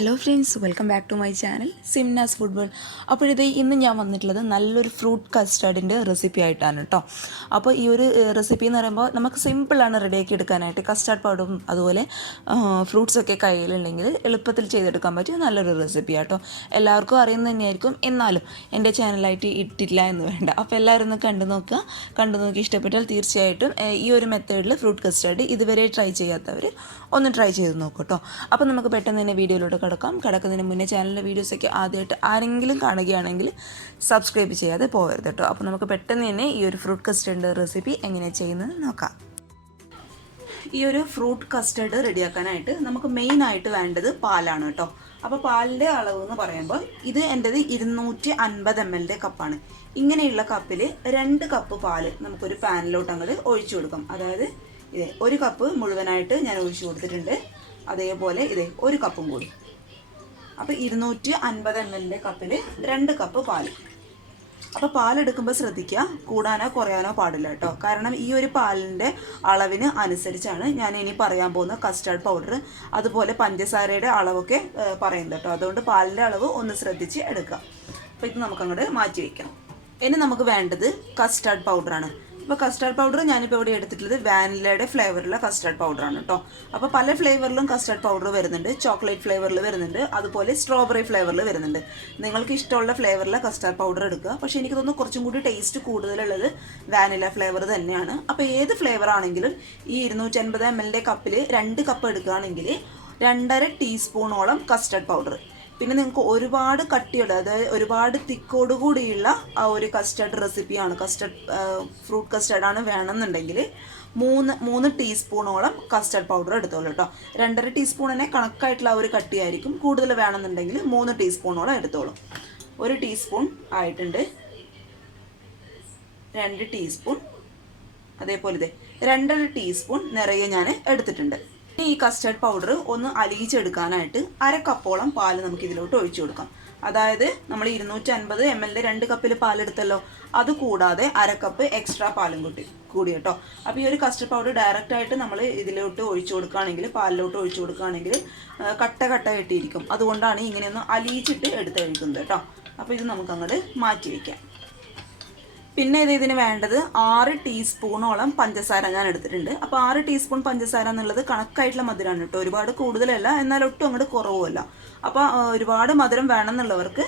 Hello friends, welcome back to my channel Simnas Food World. അപ്പോൾ ഇന്ന് ഞാൻ വന്നിട്ടുള്ളത് നല്ലൊരു ഫ്രൂട്ട് കസ്റ്റർഡിൻ്റെ റെസിപ്പി ആയിട്ടാണ് കേട്ടോ. അപ്പോൾ ഈ ഒരു റെസിപ്പി എന്ന് പറയുമ്പോൾ നമുക്ക് സിമ്പിളാണ് റെഡിയാക്കി എടുക്കാനായിട്ട്. കസ്റ്റാർഡ് പൗഡറും അതുപോലെ ഫ്രൂട്ട്സൊക്കെ കയ്യിലുണ്ടെങ്കിൽ എളുപ്പത്തിൽ ചെയ്തെടുക്കാൻ പറ്റിയ നല്ലൊരു റെസിപ്പി ആട്ടോ. എല്ലാവർക്കും അറിയുന്നത് തന്നെയായിരിക്കും, എന്നാലും എൻ്റെ ചാനലായിട്ട് ഇട്ടില്ല എന്ന് വേണ്ട. അപ്പോൾ എല്ലാവരും ഒന്ന് കണ്ടു നോക്കി ഇഷ്ടപ്പെട്ടാൽ തീർച്ചയായിട്ടും ഈ ഒരു മെത്തേഡിൽ ഫ്രൂട്ട് കസ്റ്റർഡ് ഇതുവരെ ട്രൈ ചെയ്യാത്തവർ ഒന്ന് ട്രൈ ചെയ്ത് നോക്കൂ കേട്ടോ. അപ്പോൾ നമുക്ക് പെട്ടെന്ന് തന്നെ വീഡിയോയിലോട്ട് കിടക്കുന്നതിന് മുന്നേ ചാനലിൻ്റെ വീഡിയോസൊക്കെ ആദ്യമായിട്ട് ആരെങ്കിലും കാണുകയാണെങ്കിൽ സബ്സ്ക്രൈബ് ചെയ്യാതെ പോകരുത് കേട്ടോ. അപ്പോൾ നമുക്ക് പെട്ടെന്ന് തന്നെ ഈ ഒരു ഫ്രൂട്ട് കസ്റ്റർഡ് റെസിപ്പി എങ്ങനെയാണ് ചെയ്യുന്നത് നോക്കാം. ഈ ഒരു ഫ്രൂട്ട് കസ്റ്റർഡ് റെഡിയാക്കാനായിട്ട് നമുക്ക് മെയിനായിട്ട് വേണ്ടത് പാലാണ് കേട്ടോ. അപ്പോൾ പാലിൻ്റെ അളവ് എന്ന് പറയുമ്പോൾ ഇത് എൻ്റെത് 250 ml കപ്പാണ്. ഇങ്ങനെയുള്ള കപ്പിൽ 2 കപ്പ് പാല് നമുക്കൊരു പാനിലോട്ട് അങ്ങോട്ട് ഒഴിച്ചു കൊടുക്കാം. അതായത് ഇതേ 1 കപ്പ് മുഴുവനായിട്ട് ഞാൻ ഒഴിച്ചു കൊടുത്തിട്ടുണ്ട്. അതേപോലെ ഇതേ 1 കപ്പും കൂടി. അപ്പോൾ 250 ml കപ്പിൽ 2 കപ്പ് പാല്. അപ്പോൾ പാലെടുക്കുമ്പോൾ ശ്രദ്ധിക്കുക, കൂടാനോ കുറയാനോ പാടില്ല കേട്ടോ. കാരണം ഈ ഒരു പാലിൻ്റെ അളവിന് അനുസരിച്ചാണ് ഞാൻ ഇനി പറയാൻ പോകുന്ന കസ്റ്റാർഡ് പൗഡർ അതുപോലെ പഞ്ചസാരയുടെ അളവൊക്കെ പറയുന്നത് കേട്ടോ. അതുകൊണ്ട് പാലിൻ്റെ അളവ് ഒന്ന് ശ്രദ്ധിച്ച് എടുക്കുക. അപ്പോൾ ഇത് നമുക്കങ്ങോട്ട് മാറ്റി വയ്ക്കാം. ഇനി നമുക്ക് വേണ്ടത് കസ്റ്റാർഡ് പൗഡറാണ്. അപ്പോൾ കസ്റ്റാർഡ് പൗഡർ ഞാനിപ്പോൾ ഇവിടെ എടുത്തിട്ടുള്ളത് വാനിലയുടെ ഫ്ലേവറിലുള്ള കസ്റ്റാർഡ് പൗഡറാണ് കേട്ടോ. അപ്പോൾ പല ഫ്ലേവറിലും കസ്റ്റാർഡ് പൗഡർ വരുന്നുണ്ട്. ചോക്ലേറ്റ് ഫ്ലേവറിൽ വരുന്നുണ്ട്, അതുപോലെ സ്ട്രോബെറി ഫ്ലേവറിൽ വരുന്നുണ്ട്. നിങ്ങൾക്ക് ഇഷ്ടമുള്ള ഫ്ലേവറിലെ കസ്റ്റാർഡ് പൗഡർ എടുക്കുക. പക്ഷേ എനിക്ക് തോന്നുന്നു കുറച്ചും കൂടി ടേസ്റ്റ് കൂടുതലുള്ളത് വാനില ഫ്ലേവർ തന്നെയാണ്. അപ്പോൾ ഏത് ഫ്ലേവർ ആണെങ്കിലും ഈ 250 ml കപ്പിൽ 2 കപ്പ് എടുക്കുകയാണെങ്കിൽ 2.5 ടീസ്പൂണോളം കസ്റ്റാർഡ് പൗഡർ. പിന്നെ നിങ്ങൾക്ക് ഒരുപാട് കട്ടിയുള്ള, അതായത് ഒരുപാട് തിക്കോട് കൂടിയുള്ള ആ ഒരു കസ്റ്റർഡ് റെസിപ്പിയാണ്, ഫ്രൂട്ട് കസ്റ്റർഡാണ് വേണമെന്നുണ്ടെങ്കിൽ 3 ടീസ്പൂണോളം കസ്റ്റർഡ് പൗഡർ എടുത്തോളൂ കേട്ടോ. 2.5 ടീസ്പൂണിനെ കണക്കായിട്ടുള്ള ഒരു കട്ടിയായിരിക്കും. കൂടുതൽ വേണമെന്നുണ്ടെങ്കിൽ 3 ടീസ്പൂണോളം എടുത്തോളൂ. 1 ടീസ്പൂൺ ആയിട്ടുണ്ട്, 2 ടീസ്പൂൺ, അതേപോലെ ഇതേ 2.5 ടീസ്പൂൺ നിറയെ ഞാൻ എടുത്തിട്ടുണ്ട്. ഈ കസ്റ്റർഡ് പൗഡർ ഒന്ന് അലിയിച്ചെടുക്കാനായിട്ട് 1/2 കപ്പോളം പാല് നമുക്ക് ഇതിലോട്ട് ഒഴിച്ചു കൊടുക്കാം. അതായത് നമ്മൾ 250 ml 2 കപ്പിൽ പാലെടുത്തല്ലോ, അത് കൂടാതെ 1/2 കപ്പ് എക്സ്ട്രാ പാലും കൂടി കേട്ടോ. അപ്പോൾ ഈ ഒരു കസ്റ്റർഡ് പൗഡർ ഡയറക്റ്റായിട്ട് നമ്മൾ ഇതിലോട്ട് ഒഴിച്ചു കൊടുക്കുകയാണെങ്കിൽ, പാലിലോട്ട് ഒഴിച്ചു കൊടുക്കുകയാണെങ്കിൽ കട്ട കെട്ടിയിരിക്കും. അതുകൊണ്ടാണ് ഇങ്ങനെയൊന്ന് അലിയിച്ചിട്ട് എടുത്ത് കഴിക്കുന്നത് കേട്ടോ. അപ്പോൾ ഇത് നമുക്ക് അങ്ങോട്ട് മാറ്റി വയ്ക്കാം. പിന്നെ ഇതിന് വേണ്ടത് 6 ടീസ്പൂണോളം പഞ്ചസാര ഞാൻ എടുത്തിട്ടുണ്ട്. അപ്പോൾ 6 ടീസ്പൂൺ പഞ്ചസാര എന്നുള്ളത് കണക്കായിട്ടുള്ള മധുരമാണ് കേട്ടോ. ഒരുപാട് കൂടുതലല്ല, എന്നാൽ ഒട്ടും അങ്ങോട്ട് കുറവുമല്ല. അപ്പോൾ ഒരുപാട് മധുരം വേണമെന്നുള്ളവർക്ക്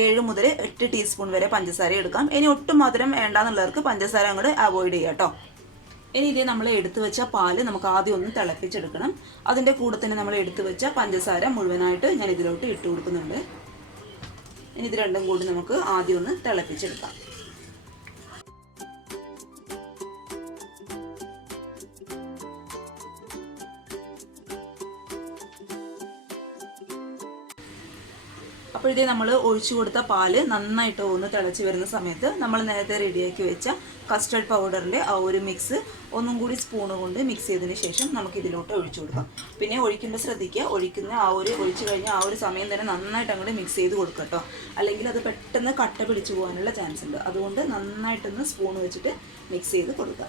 7 മുതൽ 8 ടീസ്പൂൺ വരെ പഞ്ചസാര എടുക്കാം. ഇനി ഒട്ടും മധുരം വേണ്ടാന്നുള്ളവർക്ക് പഞ്ചസാര അങ്ങോട്ട് അവോയ്ഡ് ചെയ്യാം കേട്ടോ. ഇനി ഇതേ നമ്മൾ എടുത്തു വെച്ച പാല് നമുക്ക് ആദ്യം ഒന്ന് തിളപ്പിച്ചെടുക്കണം. അതിൻ്റെ കൂടെ തന്നെ നമ്മൾ എടുത്തു വെച്ച പഞ്ചസാര മുഴുവനായിട്ട് ഞാൻ ഇതിലോട്ട് ഇട്ട് കൊടുക്കുന്നുണ്ട്. ഇനി ഇത് രണ്ടും കൂടി നമുക്ക് ആദ്യം ഒന്ന് തിളപ്പിച്ചെടുക്കാം. അപ്പോൾ ഇതേ നമ്മൾ ഒഴിച്ചു കൊടുത്ത പാല് നന്നായിട്ട് ഒന്ന് തിളച്ച് വരുന്ന സമയത്ത് നമ്മൾ നേരത്തെ റെഡിയാക്കി വെച്ച കസ്റ്റർഡ് പൗഡറിൻ്റെ ആ ഒരു മിക്സ് ഒന്നും കൂടി സ്പൂണ് കൊണ്ട് മിക്സ് ചെയ്തതിന് ശേഷം നമുക്ക് ഇതിലോട്ട് ഒഴിച്ചു കൊടുക്കാം. പിന്നെ ഒഴിക്കുമ്പോൾ ശ്രദ്ധിക്കുക, ഒഴിച്ചു കഴിഞ്ഞാൽ ആ ഒരു സമയം തന്നെ നന്നായിട്ട് അങ്ങോട്ട് മിക്സ് ചെയ്ത് കൊടുക്കുക കേട്ടോ. അല്ലെങ്കിൽ അത് പെട്ടെന്ന് കട്ട പിടിച്ചു പോകാനുള്ള ചാൻസ് ഉണ്ട്. അതുകൊണ്ട് നന്നായിട്ടൊന്ന് സ്പൂൺ വെച്ചിട്ട് മിക്സ് ചെയ്ത് കൊടുക്കുക.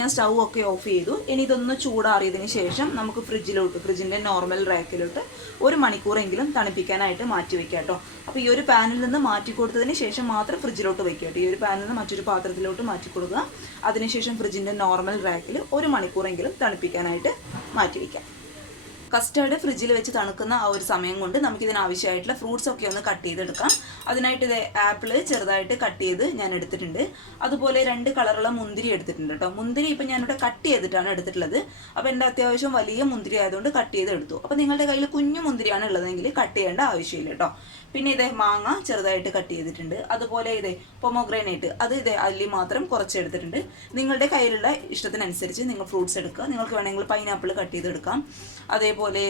ഞാൻ സ്റ്റൗ ഒക്കെ ഓഫ് ചെയ്തു. ഇനി ഇതൊന്ന് ചൂടാറിയതിന് ശേഷം നമുക്ക് ഫ്രിഡ്ജിൻ്റെ നോർമൽ റാക്കിലോട്ട് 1 മണിക്കൂറെങ്കിലും തണുപ്പിക്കാനായിട്ട് മാറ്റി വയ്ക്കാം കേട്ടോ. അപ്പോൾ ഈ ഒരു പാനിൽ നിന്ന് മാറ്റി കൊടുത്തതിന് ശേഷം മാത്രം ഫ്രിഡ്ജിലോട്ട് വയ്ക്കുക കേട്ടോ. ഈ ഒരു പാനിൽ നിന്ന് മറ്റൊരു പാത്രത്തിലോട്ട് മാറ്റി കൊടുക്കുക. അതിനുശേഷം ഫ്രിഡ്ജിൻ്റെ നോർമൽ റാക്കിൽ 1 മണിക്കൂറെങ്കിലും തണുപ്പിക്കാനായിട്ട് മാറ്റി വയ്ക്കാം. കസ്റ്റർഡ് ഫ്രിഡ്ജിൽ വെച്ച് തണുക്കുന്ന ആ ഒരു സമയം കൊണ്ട് നമുക്കിതിനാവശ്യമായിട്ടുള്ള ഫ്രൂട്ട്സ് ഒക്കെ ഒന്ന് കട്ട് ചെയ്തെടുക്കാം. അതിനായിട്ട് ഇത് ആപ്പിൾ ചെറുതായിട്ട് കട്ട് ചെയ്ത് ഞാൻ എടുത്തിട്ടുണ്ട്. അതുപോലെ 2 കളറുള്ള മുന്തിരി എടുത്തിട്ടുണ്ട് കേട്ടോ. മുന്തിരി ഇപ്പം ഞാനിവിടെ കട്ട് ചെയ്തിട്ടാണ് എടുത്തിട്ടുള്ളത്. അപ്പോൾ എൻ്റെ അത്യാവശ്യം വലിയ മുന്തിരി ആയതുകൊണ്ട് കട്ട് ചെയ്ത് എടുത്തു. അപ്പോൾ നിങ്ങളുടെ കയ്യിൽ കുഞ്ഞു മുന്തിരിയാണ് ഉള്ളതെങ്കിൽ കട്ട് ചെയ്യേണ്ട ആവശ്യമില്ല കേട്ടോ. പിന്നെ ഇതേ മാങ്ങ ചെറുതായിട്ട് കട്ട് ചെയ്തിട്ടുണ്ട്. അതുപോലെ ഇതേ പൊമോഗ്രാനൈറ്റ്, അത് ഇതേ അല്ലി മാത്രം കുറച്ച് എടുത്തിട്ടുണ്ട്. നിങ്ങളുടെ കയ്യിലുള്ള ഇഷ്ടത്തിനനുസരിച്ച് നിങ്ങൾ ഫ്രൂട്ട്സ് എടുക്കുക. നിങ്ങൾക്ക് വേണമെങ്കിൽ പൈനാപ്പിൾ കട്ട് ചെയ്തെടുക്കാം. അതേപോലെ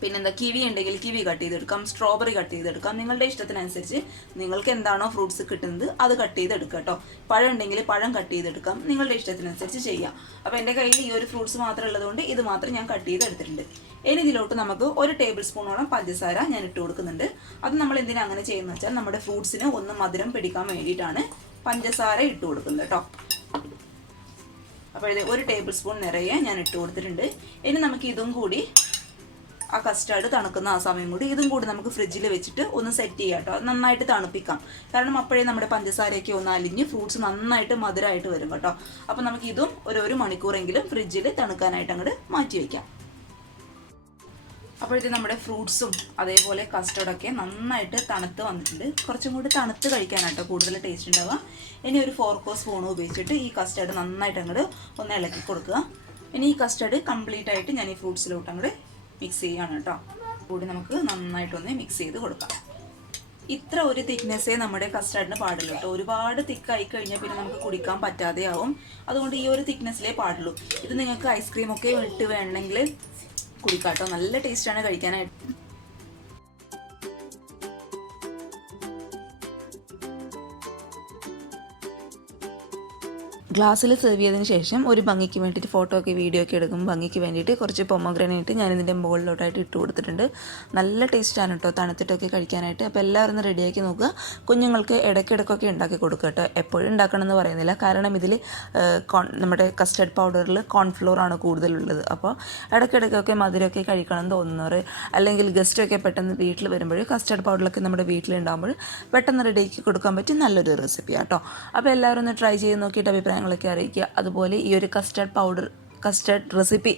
പിന്നെന്താ കിവി ഉണ്ടെങ്കിൽ കിവി കട്ട് ചെയ്തെടുക്കാം, സ്ട്രോബെറി കട്ട് ചെയ്തെടുക്കാം. നിങ്ങളുടെ ഇഷ്ടത്തിനനുസരിച്ച് നിങ്ങൾക്ക് എന്താണോ ഫ്രൂട്ട്സ് കിട്ടുന്നത് അത് കട്ട് ചെയ്തെടുക്കുക കേട്ടോ. പഴം ഉണ്ടെങ്കിൽ പഴം കട്ട് ചെയ്തെടുക്കാം, നിങ്ങളുടെ ഇഷ്ടത്തിനനുസരിച്ച് ചെയ്യാം. അപ്പോൾ എൻ്റെ കയ്യിൽ ഈ ഒരു ഫ്രൂട്ട്സ് മാത്രം ഉള്ളതുകൊണ്ട് ഇത് മാത്രം ഞാൻ കട്ട് ചെയ്തെടുത്തിട്ടുണ്ട്. ഇനി ഇതിലോട്ട് നമുക്ക് 1 ടേബിൾ സ്പൂണോളം പഞ്ചസാര ഞാൻ ഇട്ട് കൊടുക്കുന്നുണ്ട്. അത് നമ്മൾ എന്തിനാ അങ്ങനെ ചെയ്യുന്നത് വെച്ചാൽ നമ്മുടെ ഫ്രൂട്ട്സിന് ഒന്ന് മധുരം പിടിക്കാൻ വേണ്ടിയിട്ടാണ് പഞ്ചസാര ഇട്ട് കൊടുക്കുന്നത് കേട്ടോ. അപ്പോൾ ഇത് 1 ടേബിൾ സ്പൂൺ നിറയെ ഞാൻ ഇട്ട് കൊടുത്തിട്ടുണ്ട്. ഇനി നമുക്ക് ഇതും കൂടി ആ കസ്റ്റാർഡ് തണുക്കുന്ന ആ സമയം കൂടി ഇതും കൂടി നമുക്ക് ഫ്രിഡ്ജിൽ വെച്ചിട്ട് ഒന്ന് സെറ്റ് ചെയ്യാം കേട്ടോ. അത് നന്നായിട്ട് തണുപ്പിക്കാം, കാരണം അപ്പോഴേ നമ്മുടെ പഞ്ചസാരയൊക്കെ ഒന്ന് അലിഞ്ഞ് ഫ്രൂട്ട്സ് നന്നായിട്ട് മധുരമായിട്ട് വരും കേട്ടോ. അപ്പോൾ നമുക്ക് ഇതും ഒരു മണിക്കൂറെങ്കിലും ഫ്രിഡ്ജിൽ തണുക്കാനായിട്ട് അങ്ങോട്ട് മാറ്റി വയ്ക്കാം. അപ്പോഴത്തെ നമ്മുടെ ഫ്രൂട്ട്സും അതേപോലെ കസ്റ്റർഡൊക്കെ നന്നായിട്ട് തണുത്ത് വന്നിട്ടുണ്ട്. കുറച്ചും കൂടി തണുത്ത് കഴിക്കാനായിട്ടോ കൂടുതൽ ടേസ്റ്റ് ഉണ്ടാവുക. ഇനി ഒരു ഫോർക്കോ സ്പൂണോ ഉപയോഗിച്ചിട്ട് ഈ കസ്റ്റർഡ് നന്നായിട്ട് അങ്ങോട്ട് ഒന്ന് ഇളക്കി കൊടുക്കുക. ഇനി ഈ കസ്റ്റർഡ് കംപ്ലീറ്റ് ആയിട്ട് ഞാൻ ഈ ഫ്രൂട്ട്സിലോട്ട് അങ്ങോട്ട് മിക്സ് ചെയ്യുകയാണ് കേട്ടോ. കൂടി നമുക്ക് നന്നായിട്ടൊന്ന് മിക്സ് ചെയ്ത് കൊടുക്കാം. ഇത്ര ഒരു തിക്നെസ്സേ നമ്മുടെ കസ്റ്റാർഡിന് പാടുള്ളൂ കേട്ടോ. ഒരുപാട് തിക്കായി കഴിഞ്ഞാൽ പിന്നെ നമുക്ക് കുടിക്കാൻ പറ്റാതെ ആവും. അതുകൊണ്ട് ഈ ഒരു തിക്നെസ്സിലേ പാടുള്ളൂ. ഇത് നിങ്ങൾക്ക് ഐസ്ക്രീമൊക്കെ ഇട്ട് വേണമെങ്കിൽ കുടിക്കാം കേട്ടോ. നല്ല ടേസ്റ്റാണ് കഴിക്കാനായിട്ട്. ഗ്ലാസ്സിൽ സെർവ് ചെയ്തതിന് ശേഷം ഒരു ഭംഗിക്ക് വേണ്ടിയിട്ട് ഫോട്ടോ ഒക്കെ വീഡിയോ ഒക്കെ എടുക്കും ഭംഗിക്ക് വേണ്ടിയിട്ട് കുറച്ച് പൊമോഗ്രാനൈറ്റ് ഞാനിതിൻ്റെ മുകളിലോട്ടായിട്ട് ഇട്ട് കൊടുത്തിട്ടുണ്ട്. നല്ല ടേസ്റ്റാണ് കേട്ടോ തണുത്തിട്ടൊക്കെ കഴിക്കാനായിട്ട്. അപ്പോൾ എല്ലാവരും ഒന്ന് റെഡിയാക്കി നോക്കുക. കുഞ്ഞുങ്ങൾക്ക് ഇടയ്ക്കിടയ്ക്കൊക്കെ ഉണ്ടാക്കി കൊടുക്കുക കേട്ടോ. എപ്പോഴും ഉണ്ടാക്കണമെന്ന് പറയുന്നില്ല, കാരണം ഇതിൽ നമ്മുടെ കസ്റ്റർഡ് പൗഡറിൽ കോൺഫ്ലോർ ആണ് കൂടുതലുള്ളത്. അപ്പോൾ ഇടയ്ക്കിടയ്ക്കൊക്കെ മധുരമൊക്കെ കഴിക്കണം എന്ന് തോന്നുന്നവർ, അല്ലെങ്കിൽ ഗസ്റ്റൊക്കെ പെട്ടെന്ന് വീട്ടിൽ വരുമ്പോൾ കസ്റ്റർഡ് പൗഡറിലൊക്കെ നമ്മുടെ വീട്ടിലുണ്ടാകുമ്പോൾ പെട്ടെന്ന് റെഡിയാക്കി കൊടുക്കാൻ പറ്റിയ നല്ലൊരു റെസിപ്പിയാണ് കേട്ടോ. അപ്പോൾ എല്ലാവരും ഒന്ന് ട്രൈ ചെയ്ത് നോക്കിയിട്ട് അഭിപ്രായങ്ങളൊക്കെ അറിയിക്കുക. അതുപോലെ ഈ ഒരു കസ്റ്റർഡ് റെസിപ്പി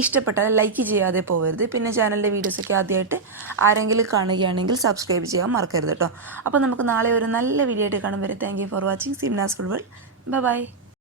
ഇഷ്ടപ്പെട്ടാൽ ലൈക്ക് ചെയ്യാതെ പോകരുത്. പിന്നെ ചാനലിൻ്റെ വീഡിയോസൊക്കെ ആദ്യമായിട്ട് ആരെങ്കിലും കാണുകയാണെങ്കിൽ സബ്സ്ക്രൈബ് ചെയ്യാൻ മറക്കരുത് കേട്ടോ. അപ്പോൾ നമുക്ക് നാളെ ഒരു നല്ല വീഡിയോ ആയിട്ട് കാണും വരെ thank you for watching Simnas Food World. By.